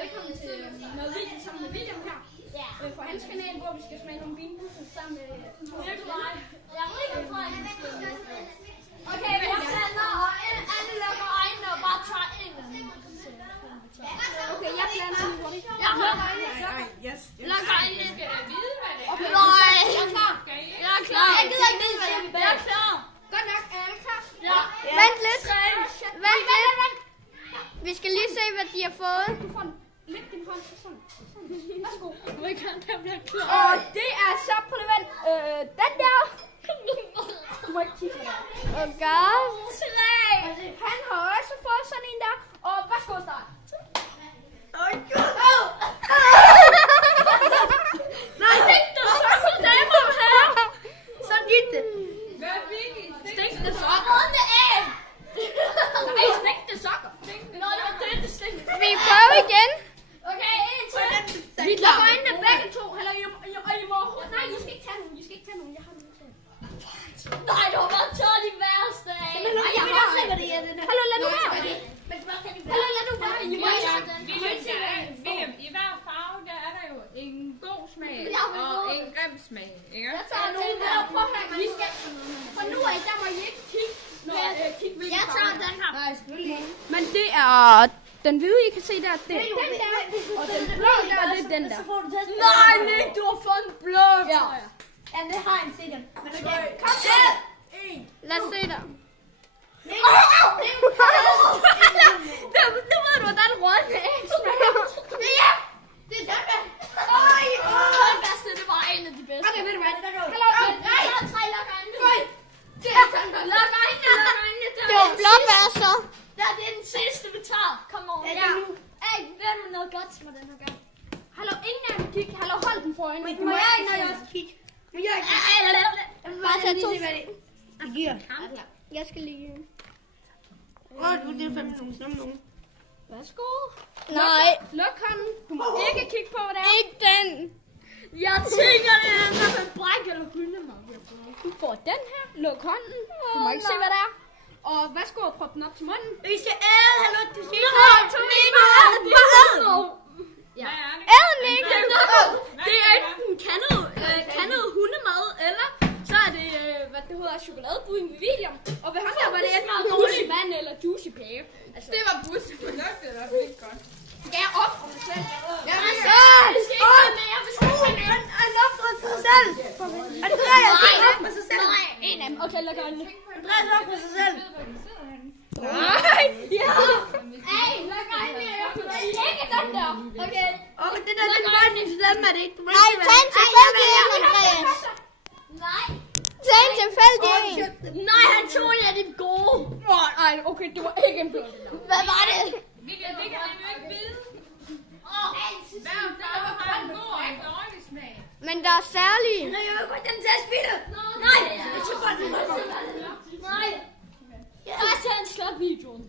velkommen til noget video sammen med William her. Fra hans kanal, hvor vi skal smage nogle vinbusser sammen med Nikolaj. Jeg ved ikke, hvorfor jeg skal. Okay, vi har planer, og alle lukker øjnene og bare tager en. Okay, jeg blander lige hurtigt. Jeg lukker øjnene. Luk øjnene. Okay, Nej. jeg er klar. Jeg er klar. Jeg gider ikke vide, hvad jeg vil. Jeg er klar. Godt nok, er alle klar? Ja. Vent lidt. Vent. Vi skal lige se, hvad de har fået. Du får lidt din hånd sådan. Værsgo. Jeg bliver klar. Og det er så på det vand. Den der. Du må ikke kigge der. Og godt. Han har også fået sådan en der. Og værsgo start. Nej, stegte sokker, damer og herrer. Sådan gik det. Hvad fik I? Stegte sokker. Runde af. Nej, stegte sokker. Nå, det var det stegte. Vi prøver igen. Okay, en til. Vi lukker øjnene begge to. Eller I må... Nej, I skal ikke tage nogen. I skal ikke tage nogen. Jeg har nogen til. Nej, du har bare taget de værste af. Nej, jeg har ikke. Hallo, lad nu være. Hallo, lad nu være. I må ikke. William, i hver farve, der er der jo en god smag og en grim smag, ikke? Jeg tager nogen her. Prøv her. Vi skal... For nu af, der må I ikke kigge. Jeg tager den her. Nej, selvfølgelig ikke. Men det er... Den hvide, I kan se der, det er den der. Og den blå der, det er den der. Nej, Nick, du har fået en blå. Ja. Ja, det har en sikkert. Men okay, kom så. Lad os se dig. Nu ved du, hvordan rød med æg smager. det er den der. Den bedste, det var en af de bedste. Okay, ved du hvad? Hallo, Nej, jeg har 3 lukker øjnene. Luk øjnene. Det var blåbær så. Ja, det er den sidste, vi tager. Kom over. Ja. Hey, ved du noget godt med den her gang? Hallo, ingen af dem kig. Hallo, hold den for øjnene. Må jeg ikke, når jeg også kigge? Må jeg ikke? Bare tage to. Det giver. Jeg skal lige... Det er 5 nogen, sådan nogen. Værsgo. Nej. Luk hånden. Du må ikke kigge på, hvad det er. Ikke den. Jeg tænker, det er en bræk eller hyldemad. Du får den her. Luk hånden. Du må ikke se, hvad det er. Og værsgo og prop den op til munden. I skal æde, hallo, du skal Ja. Æd den ikke. Det er enten kandet hundemad, eller så er det, hvad det hedder, chokoladepudding med William. Og ved ham der var det enten juicy vand eller juicy pære. Altså, Det var busse på nok, det var ikke godt. skal jeg op om mig selv? I love for sig selv. Andreas, love for sig selv. Nej, en af dem. Okay, luk øjnene. Andreas, love for sig selv. Nej! Ja! Hey, luk øjnene. Ikke den der! Okay. Det der, den var din stemme, er det ikke? Nej, tag en tilfældig en, Andreas. Nej. Tag en tilfældig en. Nej, han tog en af de gode. Nej, okay, det var ikke en blå. Hvad var det? William, det kan vi jo ikke vide. Hver farve har en god og en dårlig smag. Men der er særlige. Nej, jeg tror bare, det var. Nej. Jeg har også taget en slot videoen.